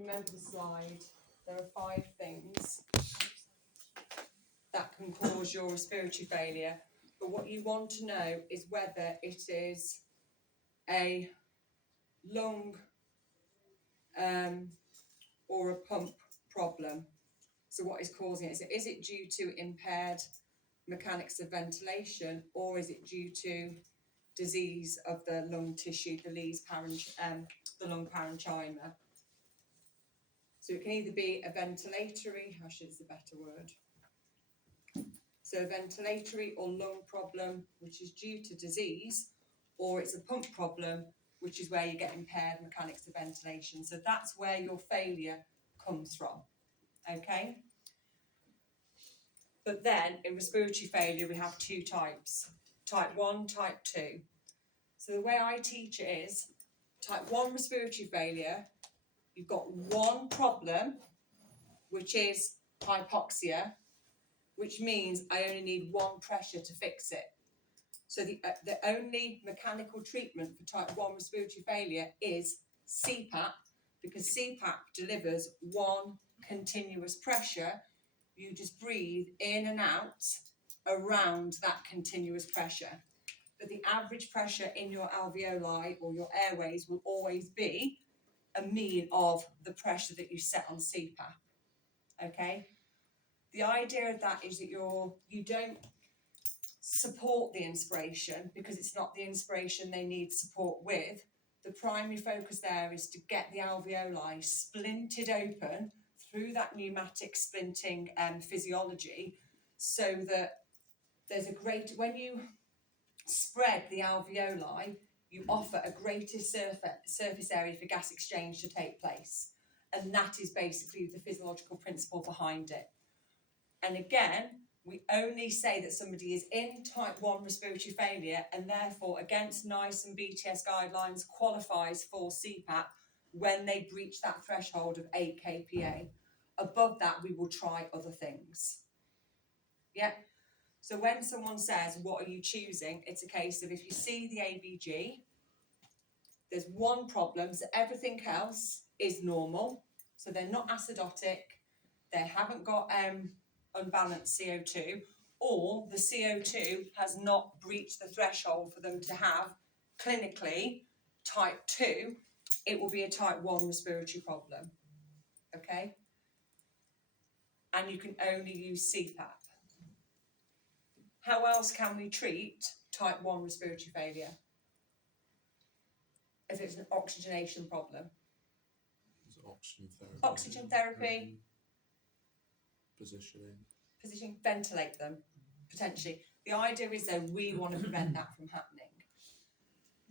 remember the slide, there are 5 things that can cause your respiratory failure. But what you want to know is whether it is a lung or a pump problem. So what is causing it? So is it due to impaired mechanics of ventilation, or is it due to disease of the lung tissue, the lung parenchyma? So it can either be a ventilatory, is the better word. So a ventilatory or lung problem, which is due to disease, or it's a pump problem, which is where you get impaired mechanics of ventilation. So that's where your failure comes from, okay? But then in respiratory failure, we have 2 types, type 1, type 2. So the way I teach it is, type 1 respiratory failure, you've got one problem, which is hypoxia, which means I only need one pressure to fix it. So the only mechanical treatment for type 1 respiratory failure is CPAP, because CPAP delivers one continuous pressure. You just breathe in and out around that continuous pressure. But the average pressure in your alveoli or your airways will always be a mean of the pressure that you set on CPAP, okay? The idea of that is that you don't support the inspiration, because it's not the inspiration they need support with. The primary focus there is to get the alveoli splinted open through that pneumatic splinting physiology, so that there's when you spread the alveoli, you offer a greater surface area for gas exchange to take place. And that is basically the physiological principle behind it. And again, we only say that somebody is in type 1 respiratory failure and therefore against NICE and BTS guidelines qualifies for CPAP when they breach that threshold of 8 kPa. Above that, we will try other things. Yeah. So when someone says, what are you choosing? It's a case of, if you see the ABG, there's one problem, so everything else is normal. So they're not acidotic, they haven't got unbalanced CO2, or the CO2 has not breached the threshold for them to have clinically type 2, it will be a type 1 respiratory problem, okay? And you can only use CPAP. How else can we treat type 1 respiratory failure? If it's an oxygenation problem. Oxygen therapy. Oxygen therapy. Positioning, ventilate them, potentially. The idea is though, we want to prevent that from happening.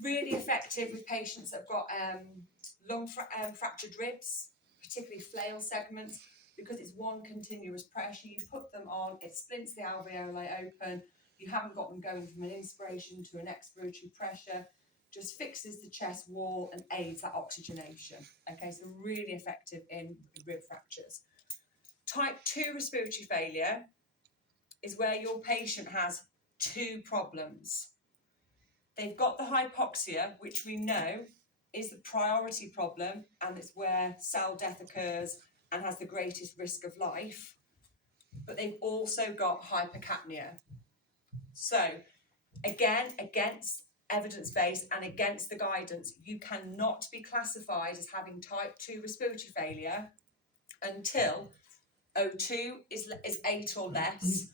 Really effective with patients that have got lung fractured ribs, particularly flail segments, because it's one continuous pressure. You put them on, it splints the alveoli open, you haven't got them going from an inspiration to an expiratory pressure, just fixes the chest wall and aids that oxygenation. Okay, so really effective in rib fractures. Type 2 respiratory failure is where your patient has 2 problems. They've got the hypoxia, which we know is the priority problem, and it's where cell death occurs and has the greatest risk of life. But they've also got hypercapnia. So, again, against evidence-based and against the guidance, you cannot be classified as having type 2 respiratory failure until O2 is 8 or less,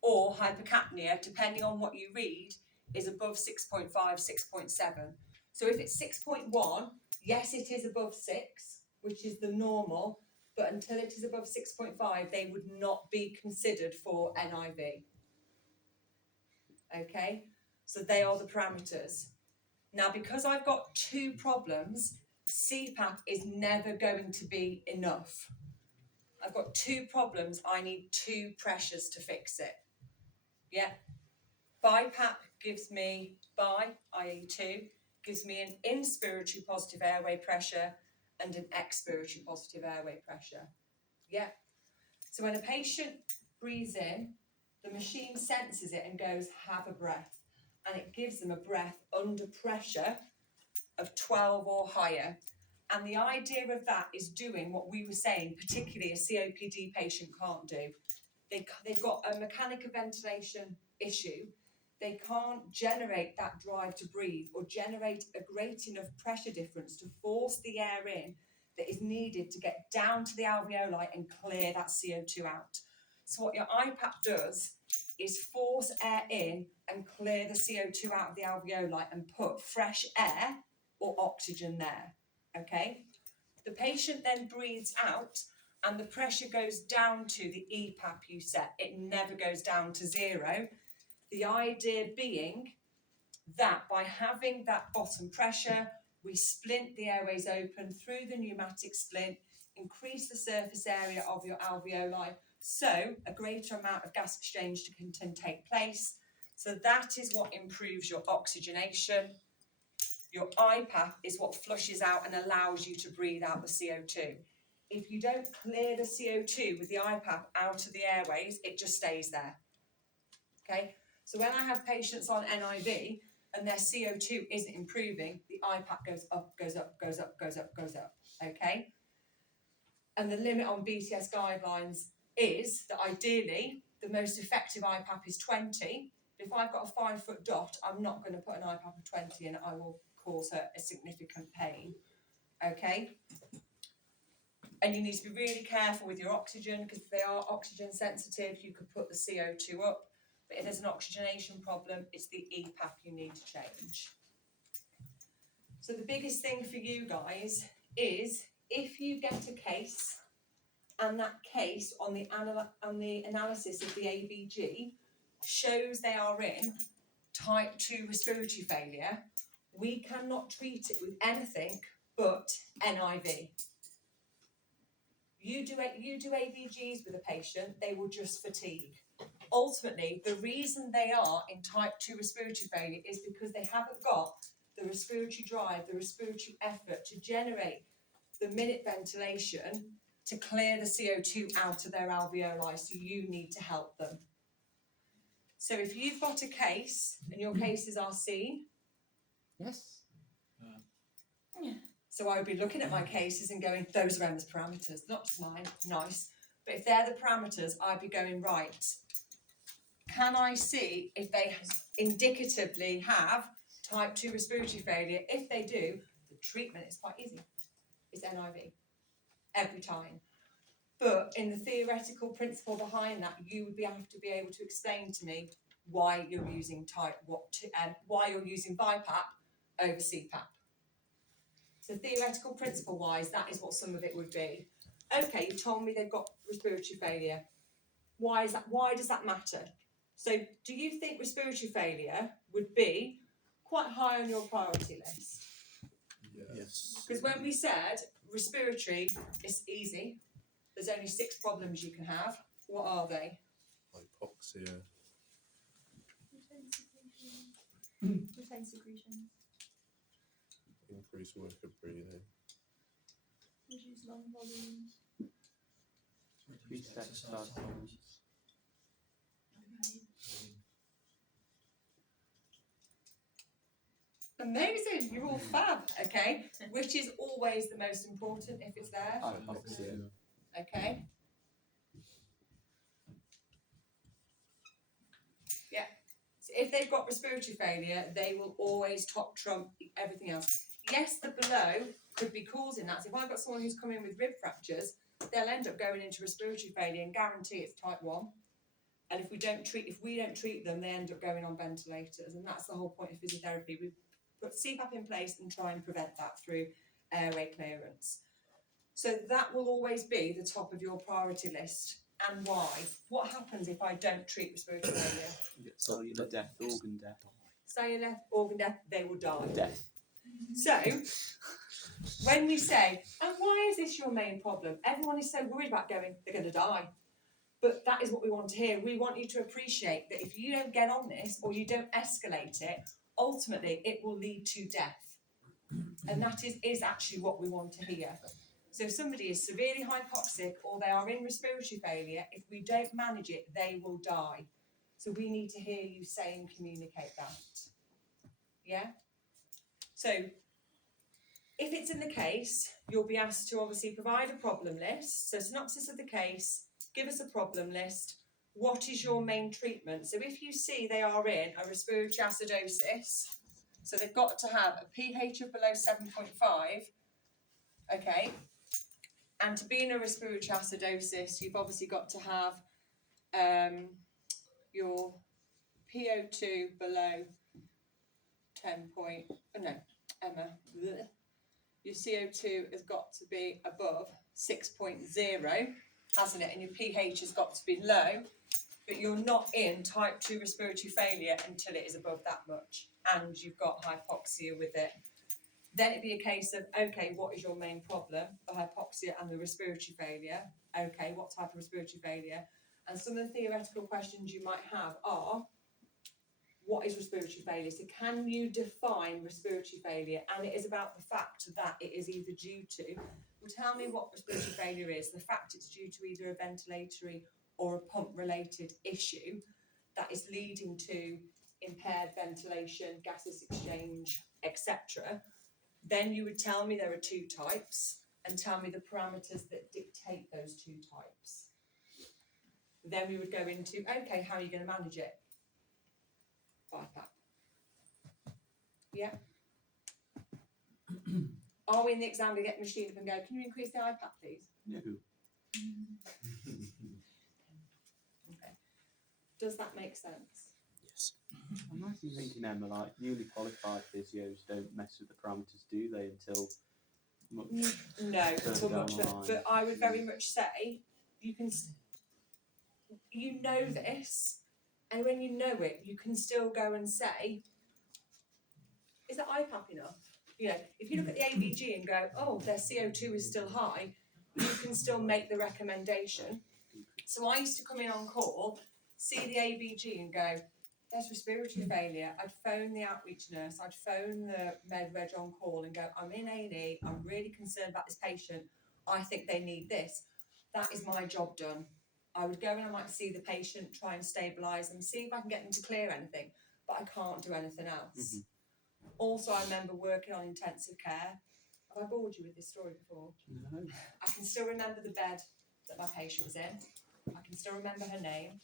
or hypercapnia, depending on what you read, is above 6.5, 6.7. So if it's 6.1, yes, it is above 6, which is the normal, but until it is above 6.5, they would not be considered for NIV. Okay, so they are the parameters. Now, because I've got 2 problems, CPAP is never going to be enough. I've got 2 problems, I need 2 pressures to fix it. Yeah. BiPAP gives me, i.e. 2, gives me an inspiratory positive airway pressure and an expiratory positive airway pressure. Yeah. So when a patient breathes in, the machine senses it and goes, have a breath. And it gives them a breath under pressure of 12 or higher. And the idea of that is doing what we were saying, particularly a COPD patient can't do. They've got a mechanical ventilation issue. They can't generate that drive to breathe or generate a great enough pressure difference to force the air in that is needed to get down to the alveoli and clear that CO2 out. So what your IPAP does is force air in and clear the CO2 out of the alveoli and put fresh air or oxygen there, okay? The patient then breathes out and the pressure goes down to the EPAP you set. It never goes down to zero. The idea being that by having that bottom pressure, we splint the airways open through the pneumatic splint, increase the surface area of your alveoli, so a greater amount of gas exchange can take place. So that is what improves your oxygenation. Your IPAP is what flushes out and allows you to breathe out the CO2. If you don't clear the CO2 with the IPAP out of the airways, it just stays there. Okay? So when I have patients on NIV and their CO2 isn't improving, the IPAP goes up, goes up, goes up, goes up, goes up. Okay? And the limit on BTS guidelines is that ideally the most effective IPAP is 20. If I've got a 5-foot dot, I'm not going to put an IPAP of 20 in, I will cause her a significant pain. Okay? And you need to be really careful with your oxygen, because if they are oxygen sensitive, you could put the CO2 up. But if there's an oxygenation problem, it's the EPAP you need to change. So the biggest thing for you guys is if you get a case and that case on the analysis of the ABG shows they are in type 2 respiratory failure, we cannot treat it with anything but NIV. You do ABGs with a patient, they will just fatigue. Ultimately, the reason they are in type 2 respiratory failure is because they haven't got the respiratory drive, the respiratory effort to generate the minute ventilation to clear the CO2 out of their alveoli, so you need to help them. So if you've got a case, and your case is RC, Yes. so I would be looking at my cases and going, those are Emma's parameters, not just mine, nice. But if they're the parameters, I'd be going, right, can I see if they indicatively have type 2 respiratory failure? If they do, the treatment is quite easy. It's NIV, every time. But in the theoretical principle behind that, you would have to be able to explain to me why you're using why you're using BiPAP over CPAP. So theoretical principle wise, that is what some of it would be. Okay, you told me they've got respiratory failure. Why is that? Why does that matter? So do you think respiratory failure would be quite high on your priority list? Yes. Because when we said respiratory is easy, there's only 6 problems you can have. What are they? Hypoxia, Retain secretion, increased work of breathing, reduce lung volumes. Reset start times. Amazing, you're all fab, okay? Which is always the most important if it's there, Hypoxia. okay? Yeah, so if they've got respiratory failure, they will always top trump everything else. Yes, the below could be causing that. So if I've got someone who's come in with rib fractures, they'll end up going into respiratory failure and guarantee it's type 1. And if we don't treat them, they end up going on ventilators. And that's the whole point of physiotherapy. We put CPAP in place and try and prevent that through airway clearance. So that will always be the top of your priority list. And why? What happens if I don't treat respiratory failure? You get cellular death, organ death. Cellular organ death, they will die. Death. So, when we say, and why is this your main problem? Everyone is so worried about going, they're going to die. But that is what we want to hear. We want you to appreciate that if you don't get on this or you don't escalate it, ultimately it will lead to death. And that is actually what we want to hear. So if somebody is severely hypoxic or they are in respiratory failure, if we don't manage it, they will die. So we need to hear you say and communicate that. Yeah? So If it's in the case, you'll be asked to obviously provide a problem list. So synopsis of the case, give us a problem list. What is your main treatment? So if you see they are in a respiratory acidosis, so they've got to have a pH of below 7.5, okay? And to be in a respiratory acidosis, you've obviously got to have your PO2 below 10 point, Emma, bleh. Your CO2 has got to be above 6.0, hasn't it? And your pH has got to be low, but you're not in type 2 respiratory failure until it is above that much, and you've got hypoxia with it. Then it'd be a case of, okay, what is your main problem? The hypoxia and the respiratory failure. Okay, what type of respiratory failure? And some of the theoretical questions you might have are, what is respiratory failure? So can you define respiratory failure? And it is about the fact that it is either due to, well, tell me what respiratory failure is. The fact it's due to either a ventilatory or a pump related issue that is leading to impaired ventilation, gases exchange, etc. Then you would tell me there are two types and tell me the parameters that dictate those two types. Then we would go into, okay, how are you going to manage it? BiPAP. Yeah. Are we in the exam to get the machine up and go, can you increase the iPad, please? No. Okay. Does that make sense? Yes. I'm actually thinking, Emma, like newly qualified physios don't mess with the parameters, do they? Until much. No, further until down much. the But line. I would very much say you can. You know this, and when you know it, you can still go and say, "Is that IPAP enough?" You know, if you look at the ABG and go, "Oh, their CO2 is still high," you can still make the recommendation. So I used to come in on call, see the ABG and go, there's respiratory failure. I'd phone the outreach nurse, I'd phone the med reg on call and go, I'm in A&E, I'm really concerned about this patient, I think they need this. That is my job done. I would go and I might see the patient, try and stabilise them, see if I can get them to clear anything, but I can't do anything else. Also, I remember working on intensive care. Have I bored you with this story before? No. I can still remember the bed that my patient was in. I can still remember her name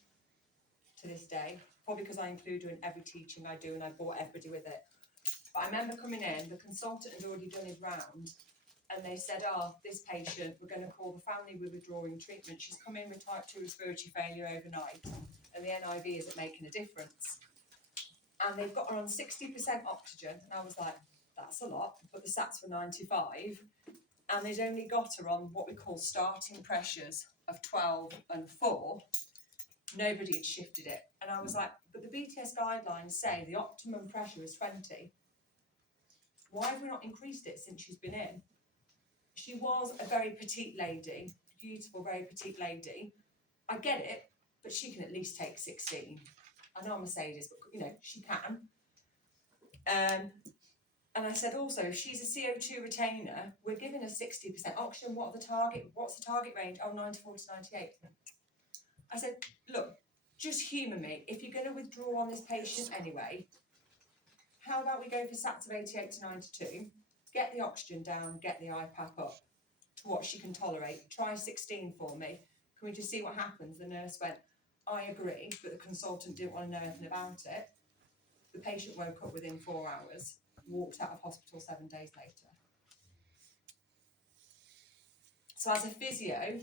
to this day, probably because I include her in every teaching I do and I bore everybody with it. But I remember coming in, the consultant had already done his round and they said, this patient, we're going to call the family, we're withdrawing treatment. She's come in with type 2 respiratory failure overnight and the NIV isn't making a difference. And they've got her on 60% oxygen. And I was like, that's a lot, but the SATs were 95. And they'd only got her on what we call starting pressures of 12 and 4. Nobody had shifted it. And I was like, but the BTS guidelines say the optimum pressure is 20. Why have we not increased it since she's been in? She was a very petite lady, beautiful, very petite lady. I get it, but she can at least take 16. I know I'm Mercedes, but you know, she can. And I said also, if she's a CO2 retainer, we're giving her 60% oxygen. What's the target range? Oh, 94 to 98. I said, look, just humour me. If you're going to withdraw on this patient anyway, how about we go for SATs of 88 to 92, get the oxygen down, get the IPAP up to what she can tolerate. Try 16 for me. Can we just see what happens? The nurse went, I agree, but the consultant didn't want to know anything about it. The patient woke up within 4 hours, walked out of hospital 7 days later. So as a physio,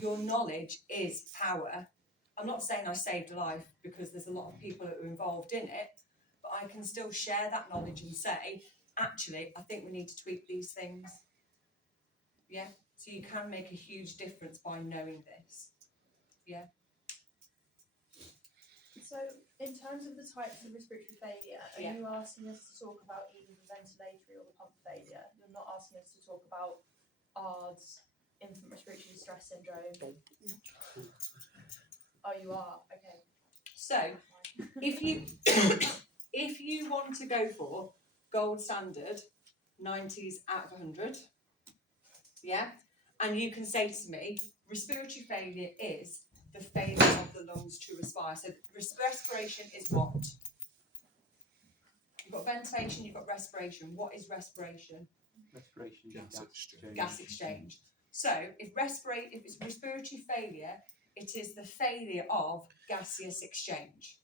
your knowledge is power. I'm not saying I saved a life because there's a lot of people that are involved in it, but I can still share that knowledge and say, actually, I think we need to tweak these things. Yeah, so you can make a huge difference by knowing this. Yeah. So, in terms of the types of respiratory failure, are Yeah. you asking us to talk about either the ventilatory or the pump failure? You're not asking us to talk about ARDS, infant respiratory distress syndrome? Oh, you are? Okay. So, if you want to go for gold standard, 90s out of 100, yeah, and you can say to me, respiratory failure is the failure of the lungs to respire. So respiration is what? You've got ventilation, you've got respiration. What is respiration? Respiration, Gas exchange. gas exchange. So if it's respiratory failure, it is the failure of gaseous exchange,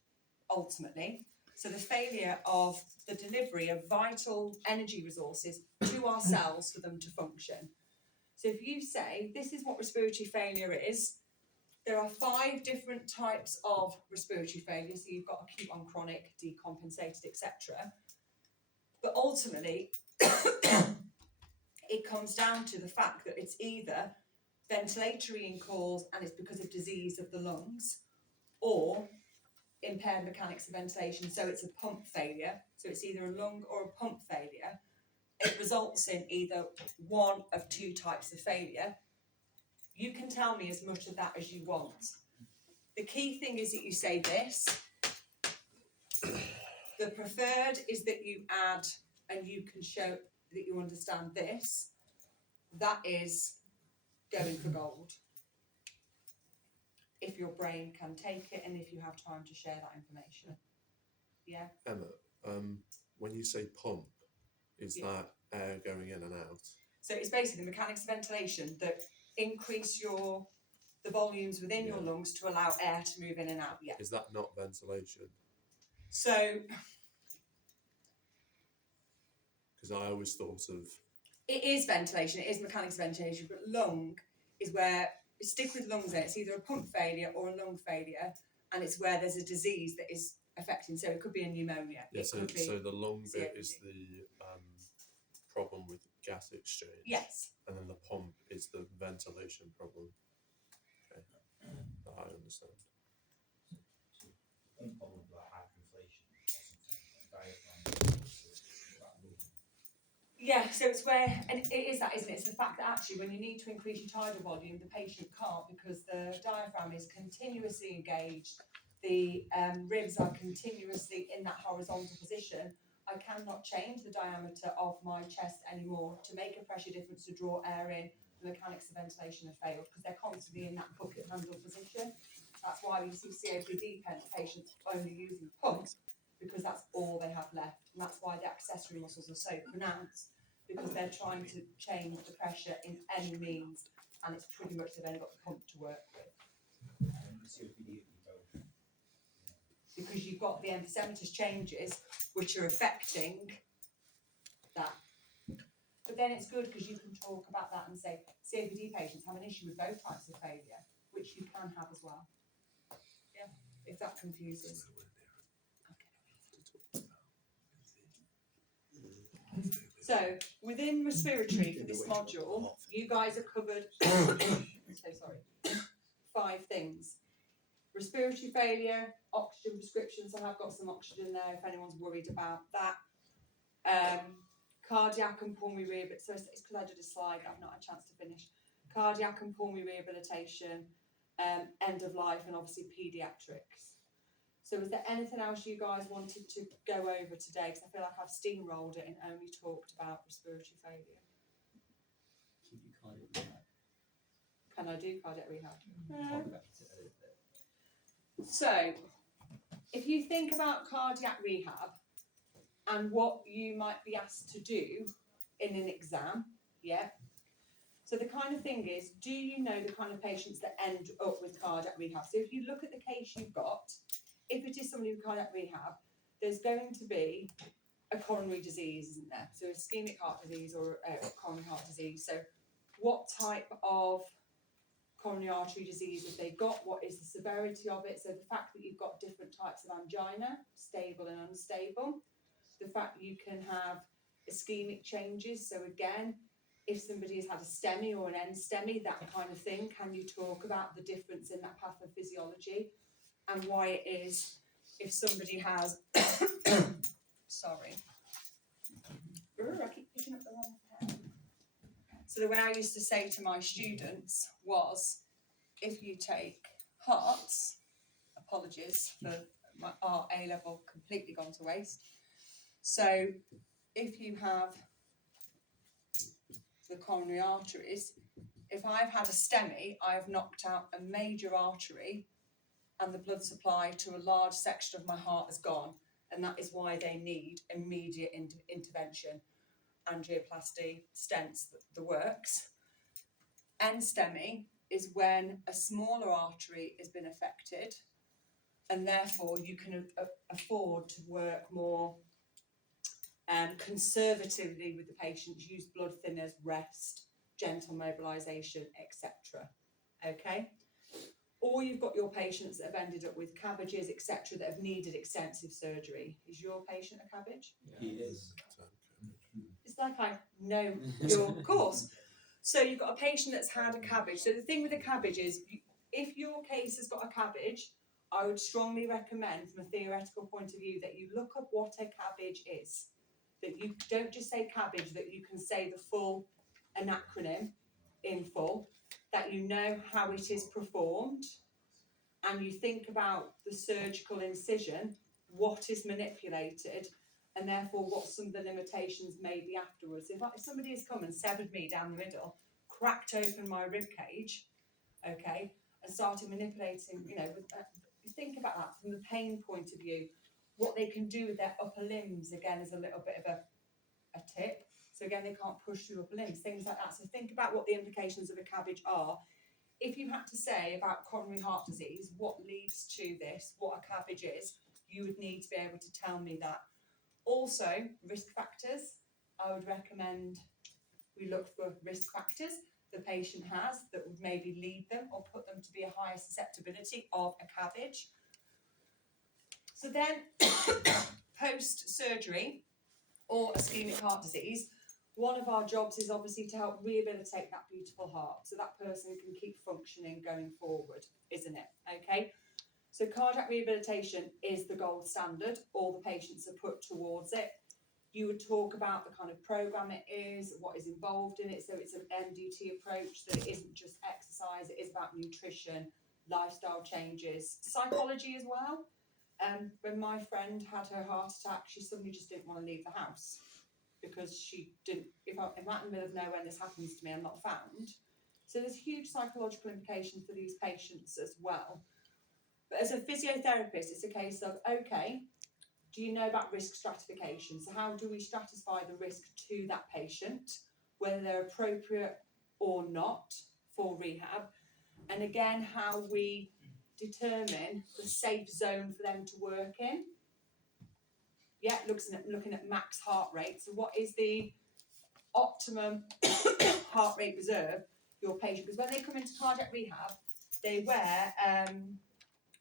ultimately. So the failure of the delivery of vital energy resources to our cells for them to function. So if you say this is what respiratory failure is, there are 5 different types of respiratory failure. So you've got acute on chronic, decompensated, etc. But ultimately, it comes down to the fact that it's either ventilatory in cause and it's because of disease of the lungs, or impaired mechanics of ventilation, so it's a pump failure, so it's either a lung or a pump failure. It results in either one of 2 types of failure. You can tell me as much of that as you want. The key thing is that you say this. The preferred is that you add and you can show that you understand this. That is going for gold. If your brain can take it and if you have time to share that information. Yeah. Emma, when you say pump, is Yeah. that air going in and out? So it's basically the mechanics of ventilation that increase the volumes within your Yeah. lungs to allow air to move in and out. Yeah. Is that not ventilation? So Because I always thought of it is ventilation, it is mechanics of ventilation, but lung is where, stick with lungs then, it's either a pump failure or a lung failure, and it's where there's a disease that is affecting, so it could be a pneumonia. yeah. It So could be, so the lung bit COPD. is the problem with gas exchange. yes. And then the pump is the ventilation problem. Okay, that I understand. One problem with like hyperinflation or something, diaphragm. Yeah, so it's where, and it is that, isn't it? It's the fact that actually when you need to increase your tidal volume, the patient can't because the diaphragm is continuously engaged, the ribs are continuously in that horizontal position. I cannot change the diameter of my chest anymore to make a pressure difference to draw air in. The mechanics of ventilation have failed because they're constantly in that bucket handle position. That's why you see COPD patients only using pumps, because that's all they have left. And that's why the accessory muscles are so pronounced, because they're trying to change the pressure in any means, and it's pretty much they've only got the pump to work with. COPD, Because you've got the emphysematous changes which are affecting that. But then it's good because you can talk about that and say COPD patients have an issue with both types of failure, which you can have as well. Yeah, if that confuses. So within respiratory for this module, you guys have covered so sorry, 5 things. Respiratory failure, oxygen prescriptions, I have got some oxygen there if anyone's worried about that. Cardiac and pulmonary rehabilitation, so it's because I did a slide, I've not had a chance to finish. Cardiac and pulmonary rehabilitation, end of life, and obviously paediatrics. So is there anything else you guys wanted to go over today? Because I feel like I've steamrolled it and only talked about respiratory failure. Keep your cardiac rehab. Can I do cardiac rehab? Talk about it a little bit. So, if you think about cardiac rehab and what you might be asked to do in an exam, yeah. So the kind of thing is, do you know the kind of patients that end up with cardiac rehab? So if you look at the case you've got, if it is somebody with cardiac rehab, there's going to be a coronary disease, isn't there? So ischemic heart disease or coronary heart disease. So what type of coronary artery disease have they got? What is the severity of it? So the fact that you've got different types of angina, stable and unstable. The fact that you can have ischemic changes. So again, if somebody has had a STEMI or an NSTEMI, that kind of thing, can you talk about the difference in that pathophysiology and why it is if somebody has, sorry, I keep picking up the wrong pen. So the way I used to say to my students was, if you take hearts, apologies for my art A level completely gone to waste. So if you have the coronary arteries, if I've had a STEMI, I've knocked out a major artery and the blood supply to a large section of my heart has gone, and that is why they need immediate intervention. angioplasty, stents, the works. NSTEMI is when a smaller artery has been affected, and therefore you can afford to work more conservatively with the patients, use blood thinners, rest, gentle mobilisation, etc. Okay? Or you've got your patients that have ended up with cabbages, etc., that have needed extensive surgery. Is your patient a cabbage? He is. It's like I know your course. So you've got a patient that's had a cabbage. So the thing with a cabbage is, if your case has got a cabbage, I would strongly recommend from a theoretical point of view that you look up what a cabbage is. That you don't just say cabbage, that you can say the full acronym in full, that you know how it is performed, and you think about the surgical incision, what is manipulated, and therefore what some of the limitations may be afterwards. If somebody has come and severed me down the middle, cracked open my rib cage, okay, and started manipulating, you think about that from the pain point of view, what they can do with their upper limbs, again, is a little bit of a tip. So again, they can't push through upper limbs, things like that. So think about what the implications of a cabbage are. If you had to say about coronary heart disease, what leads to this, what a cabbage is, you would need to be able to tell me that. Also, risk factors. I would recommend we look for risk factors the patient has that would maybe lead them or put them to be a higher susceptibility of a cabbage. So then, post-surgery or ischemic heart disease, one of our jobs is obviously to help rehabilitate that beautiful heart so that person can keep functioning going forward, isn't it? Okay. So cardiac rehabilitation is the gold standard. All the patients are put towards it. You would talk about the kind of program it is, what is involved in it. So it's an MDT approach, that it isn't just exercise, it is about nutrition, lifestyle changes, psychology as well. When my friend had her heart attack, she suddenly just didn't want to leave the house because she didn't, if I'm in the middle of nowhere and this happens to me, I'm not found. So there's huge psychological implications for these patients as well. But as a physiotherapist, it's a case of, okay, do you know about risk stratification? So how do we stratify the risk to that patient, whether they're appropriate or not for rehab? And again, how we determine the safe zone for them to work in. Yeah, looking at max heart rate. So what is the optimum heart rate reserve for your patient? Because when they come into cardiac rehab, they wear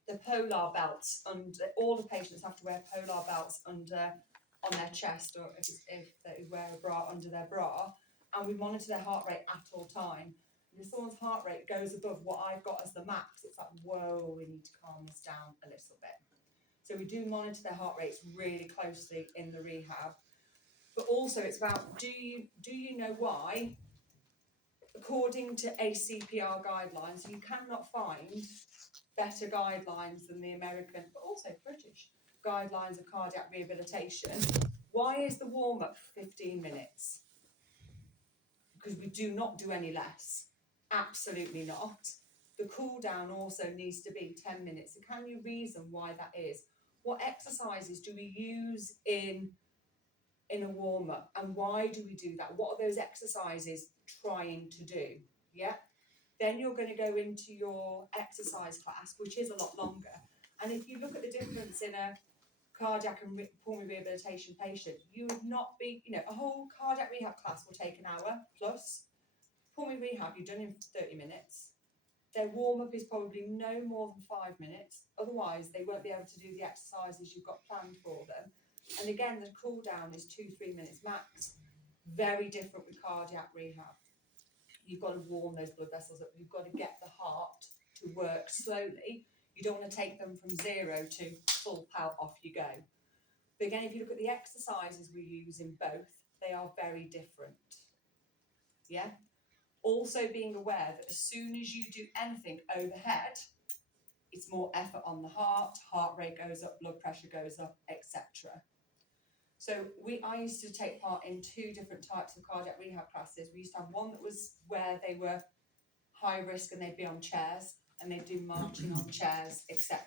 the polar belts, and all the patients have to wear polar belts on their chest, or if they wear a bra under their bra, and we monitor their heart rate at all time. And if someone's heart rate goes above what I've got as the max, it's like, whoa, we need to calm this down a little bit. So we do monitor their heart rates really closely in the rehab. But also it's about, do you know why? According to ACPR guidelines, you cannot find better guidelines than the American, but also British guidelines of cardiac rehabilitation. Why is the warm-up 15 minutes? Because we do not do any less. Absolutely not. The cool down also needs to be 10 minutes. So can you reason why that is? What exercises do we use in a warm-up, and why do we do that? What are those exercises trying to do? Yeah. Then you're going to go into your exercise class, which is a lot longer. And if you look at the difference in a cardiac and pulmonary rehabilitation patient, you would not be, a whole cardiac rehab class will take an hour plus. Pulmonary rehab, you've done in 30 minutes. Their warm-up is probably no more than 5 minutes. Otherwise, they won't be able to do the exercises you've got planned for them. And again, the cool down is 2-3 minutes max. Very different with cardiac rehab. You've got to warm those blood vessels up. You've got to get the heart to work slowly. You don't want to take them from 0 to full power, off you go. But again, if you look at the exercises we use in both, they are very different. Yeah? Also being aware that as soon as you do anything overhead, it's more effort on the heart rate goes up, blood pressure goes up, etc. So I used to take part in 2 different types of cardiac rehab classes. We used to have one that was where they were high risk and they'd be on chairs and they'd do marching on chairs, etc.